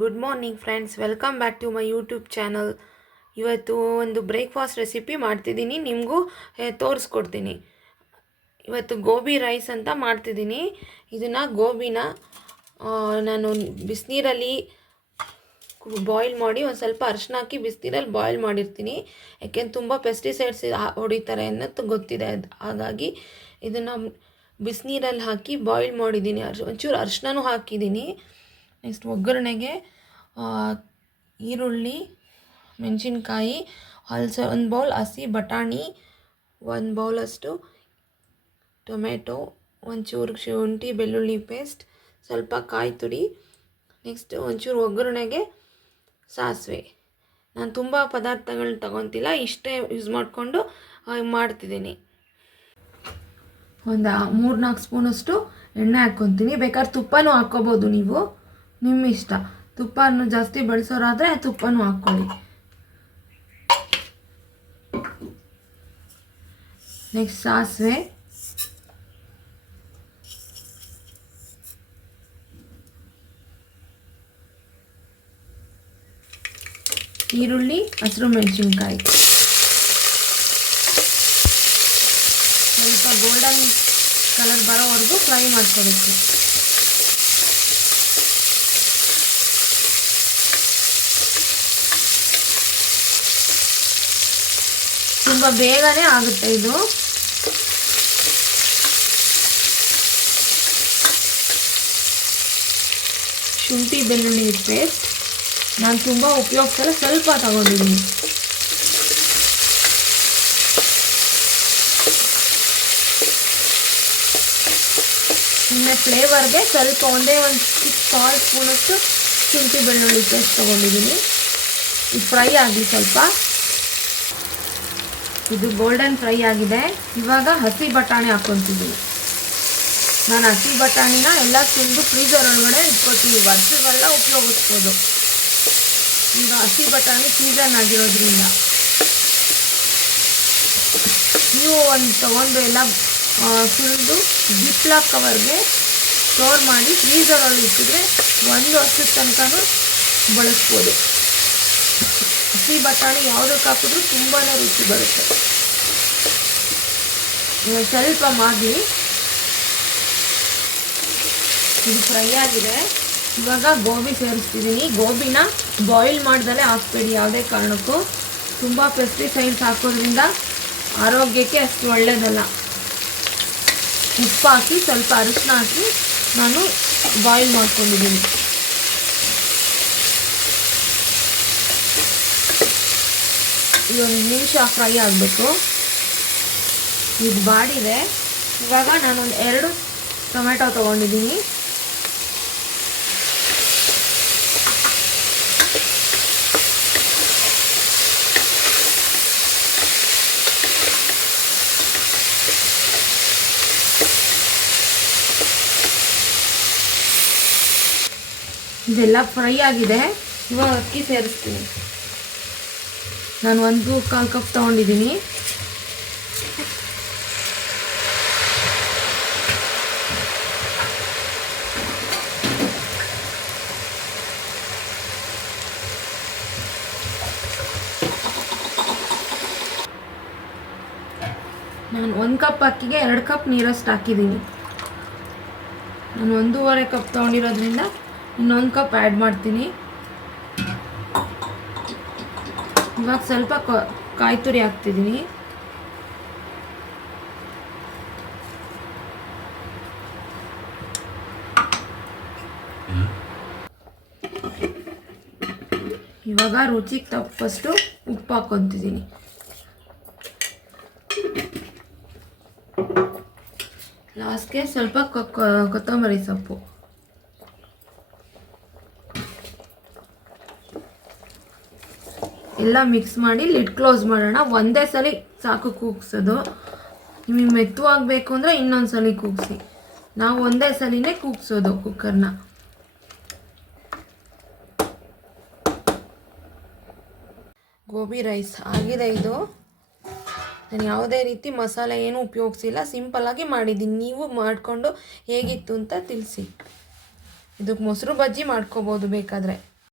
Good morning friends, welcome back to my YouTube channel. ಇವತ್ತು ಒಂದು breakfast recipe ಮಾಡ್ತಿದ್ದೀನಿ, ನಿಮಗೂ ತೋರಿಸ್ಕೊಡ್ತೀನಿ. ಇವತ್ತು ಗೋಬಿ ರೈಸ್ ಅಂತ ಮಾಡ್ತಿದ್ದೀನಿ. ಇದನ್ನು ಗೋಬಿನ ನಾನು ಬಿಸಿನೀರಲ್ಲಿ ಬಾಯ್ಲ್ ಮಾಡಿ ಒಂದು ಸ್ವಲ್ಪ ಅರಿಶಿನ ಹಾಕಿ ಬಿಸಿನೀರಲ್ಲಿ ಬಾಯ್ಲ್ ಮಾಡಿರ್ತೀನಿ. ಯಾಕೆಂದ್ರೆ ತುಂಬ ಪೆಸ್ಟಿಸೈಡ್ಸ್ ಹೊಡಿತಾರೆ ಅನ್ನೋದು ಗೊತ್ತಿದೆ, ಹಾಗಾಗಿ ಇದನ್ನು ಬಿಸಿನೀರಲ್ಲಿ ಹಾಕಿ ಬಾಯ್ಲ್ ಮಾಡಿದ್ದೀನಿ. ಒಂಚೂರು ಅರಿಶಿನೂ ಹಾಕಿದ್ದೀನಿ. ನೆಕ್ಸ್ಟ್ ಒಗ್ಗರಣೆಗೆ ಈರುಳ್ಳಿ, ಮೆಣಸಿನ್ಕಾಯಿ, ಒಂದು ಬೌಲ್ ಹಸಿ ಬಟಾಣಿ, ಒಂದು ಬೌಲಷ್ಟು ಟೊಮೆಟೊ, ಒಂಚೂರು ಶುಂಠಿ ಬೆಳ್ಳುಳ್ಳಿ ಪೇಸ್ಟ್, ಸ್ವಲ್ಪ ಕಾಯಿ ತುರಿ, ನೆಕ್ಸ್ಟ್ ಒಂಚೂರು ಒಗ್ಗರಣೆಗೆ ಸಾಸಿವೆ. ನಾನು ತುಂಬ ಪದಾರ್ಥಗಳನ್ನ ತೊಗೊತಿಲ್ಲ, ಇಷ್ಟೇ ಯೂಸ್ ಮಾಡಿಕೊಂಡು ಮಾಡ್ತಿದ್ದೀನಿ. ಒಂದು 3-4 ಸ್ಪೂನಷ್ಟು ಎಣ್ಣೆ ಹಾಕ್ಕೊತೀನಿ. ಬೇಕಾದ್ರೆ ತುಪ್ಪನೂ ಹಾಕ್ಕೋಬೋದು, ನೀವು ನಿಮ್ಮ ಇಷ್ಟ. ತುಪ್ಪನೂ ಜಾಸ್ತಿ ಬಳಸೋರಾದರೆ ತುಪ್ಪನೂ ಹಾಕ್ಕೊಳ್ಳಿ. ನೆಕ್ಸ್ಟ್ ಸಾಸಿವೆ, ಈರುಳ್ಳಿ, ಹಸಿರು ಮೆಣಸಿನ್ಕಾಯಿ ಸ್ವಲ್ಪ ಗೋಲ್ಡನ್ ಕಲರ್ ಬರೋವರೆಗೂ ಫ್ರೈ ಮಾಡ್ಕೋಬೇಕು. ತುಂಬ ಬೇಗನೆ ಆಗುತ್ತೆ ಇದು. ಶುಂಠಿ ಬೆಳ್ಳುಳ್ಳಿ ಪೇಸ್ಟ್ ನಾನು ತುಂಬ ಉಪಯೋಗಿಸಲ್ಲ, ಸ್ವಲ್ಪ ತಗೊಂಡಿದ್ದೀನಿ. ಇನ್ನು ಫ್ಲೇವರ್ಗೆ ಸ್ವಲ್ಪ ಒಂದೇ ಒಂದು 6 ಸ್ಪೂನಷ್ಟು ಶುಂಠಿ ಬೆಳ್ಳುಳ್ಳಿ ಪೇಸ್ಟ್ ತೊಗೊಂಡಿದ್ದೀನಿ. ಇದು ಫ್ರೈ ಆಗಲಿ ಸ್ವಲ್ಪ. ಇದು ಗೋಲ್ಡನ್ ಫ್ರೈ ಆಗಿದೆ. ಇವಾಗ ಹಸಿ ಬಟಾಣಿ ಹಾಕ್ಕೊತಿದ್ದೀನಿ. ನಾನು ಹಸಿ ಬಟಾಣಿನ ಎಲ್ಲ ತಿಂದು ಫ್ರೀಜರ್ ಒಳಗಡೆ ಇಟ್ಕೊತೀವಿ, ವರ್ಷಗಳೆಲ್ಲ ಉಪಯೋಗಿಸ್ಬೋದು. ಈಗ ಹಸಿ ಬಟಾಣಿ ಸೀಸನ್ ಆಗಿರೋದ್ರಿಂದ ನೀವು ಒಂದು ತೊಗೊಂಡು ಎಲ್ಲ ಸುಲಿದು ಜಿಪ್ಲಾಕ್ ಕವರ್ಗೆ ಸ್ಟೋರ್ ಮಾಡಿ ಫ್ರೀಜರ್ ಒಳಗೆ ಇಟ್ಟಿದ್ರೆ 1 ವರ್ಷದ ತನಕ ಬಳಸ್ಬೋದು. ಹಸಿ ಬಟಾಣಿ ಯಾವುದಕ್ಕೆ ಹಾಕಿದ್ರೂ ತುಂಬಾ ರುಚಿ ಬರುತ್ತೆ. ಸ್ವಲ್ಪ ಮಾಡಿ ಇದು ಫ್ರೈ ಆಗಿದೆ. ಇವಾಗ ಗೋಬಿ ಸೇರಿಸ್ತಿದ್ದೀನಿ. ಗೋಬಿನ ಬಾಯ್ಲ್ ಮಾಡ್ದಲೇ ಹಾಕ್ಬೇಡಿ ಯಾವುದೇ ಕಾರಣಕ್ಕೂ. ತುಂಬ ಪೆಸ್ಟಿಸೈಡ್ಸ್ ಹಾಕೋದ್ರಿಂದ ಆರೋಗ್ಯಕ್ಕೆ ಅಷ್ಟು ಒಳ್ಳೆಯದಲ್ಲ. ಉಪ್ಪು ಹಾಕಿ ಸ್ವಲ್ಪ ಅರಿಶಿನ ಹಾಕಿ ನಾನು ಬಾಯ್ಲ್ ಮಾಡ್ಕೊಂಡಿದ್ದೀನಿ. ಇದೊಂದು ನಿಮಿಷ ಫ್ರೈ ಆಗಬೇಕು. ಇದು ಬಾಡಿದೆ. ಇವಾಗ ನಾನೊಂದು 2 ಟೊಮೆಟೊ ತೊಗೊಂಡಿದ್ದೀನಿ. ಇದೆಲ್ಲ ಫ್ರೈ ಆಗಿದೆ. ಇವಾಗ ಅಕ್ಕಿ ಸೇರಿಸ್ತೀನಿ. ನಾನು 1 ಕಪ್ ತೊಗೊಂಡಿದ್ದೀನಿ. ನಾನು 1 ಕಪ್ ಅಕ್ಕಿಗೆ 2 ಕಪ್ ನೀರಷ್ಟು ಹಾಕಿದ್ದೀನಿ. ನಾನು 1.5 ಕಪ್ ತೊಗೊಂಡಿರೋದ್ರಿಂದ ಇನ್ನೊಂದು ಕಪ್ ಆ್ಯಡ್ ಮಾಡ್ತೀನಿ. ಇವಾಗ ಸ್ವಲ್ಪ ಕಾಯಿ ತುರಿ ಹಾಕ್ತಿದ್ದೀನಿ. ಇವಾಗ ರುಚಿಗೆ ತಕ್ಕಷ್ಟು ಉಪ್ಪು ಹಾಕ್ಕೊತಿದ್ದೀನಿ. ಲಾಸ್ಟ್ಗೆ ಸ್ವಲ್ಪ ಕೊತ್ತಂಬರಿ ಸೊಪ್ಪು. ಎಲ್ಲ ಮಿಕ್ಸ್ ಮಾಡಿ ಲಿಡ್ ಕ್ಲೋಸ್ ಮಾಡೋಣ. ಒಂದೇ ಸಲ ಸಾಕು ಕೂಗ್ಸೋದು. ನಿಮಗೆ ಮೆತ್ತವಾಗಬೇಕು ಅಂದರೆ ಇನ್ನೊಂದು ಸಲ ಕೂಗಿಸಿ. ನಾವು ಒಂದೇ ಸಲಿನೇ ಕೂಗ್ಸೋದು ಕುಕ್ಕರ್ನ. ಗೋಬಿ ರೈಸ್ ಆಗಿದೆ ಇದು. ನಾನು ಯಾವುದೇ ರೀತಿ ಮಸಾಲೆ ಏನೂ ಉಪಯೋಗಿಸಿಲ್ಲ, ಸಿಂಪಲ್ಲಾಗಿ ಮಾಡಿದ್ದೀನಿ. ನೀವು ಮಾಡಿಕೊಂಡು ಹೇಗಿತ್ತು ಅಂತ ತಿಳಿಸಿ. ಇದಕ್ಕೆ ಮೊಸರು ಬಜ್ಜಿ ಮಾಡ್ಕೋಬೋದು ಬೇಕಾದರೆ.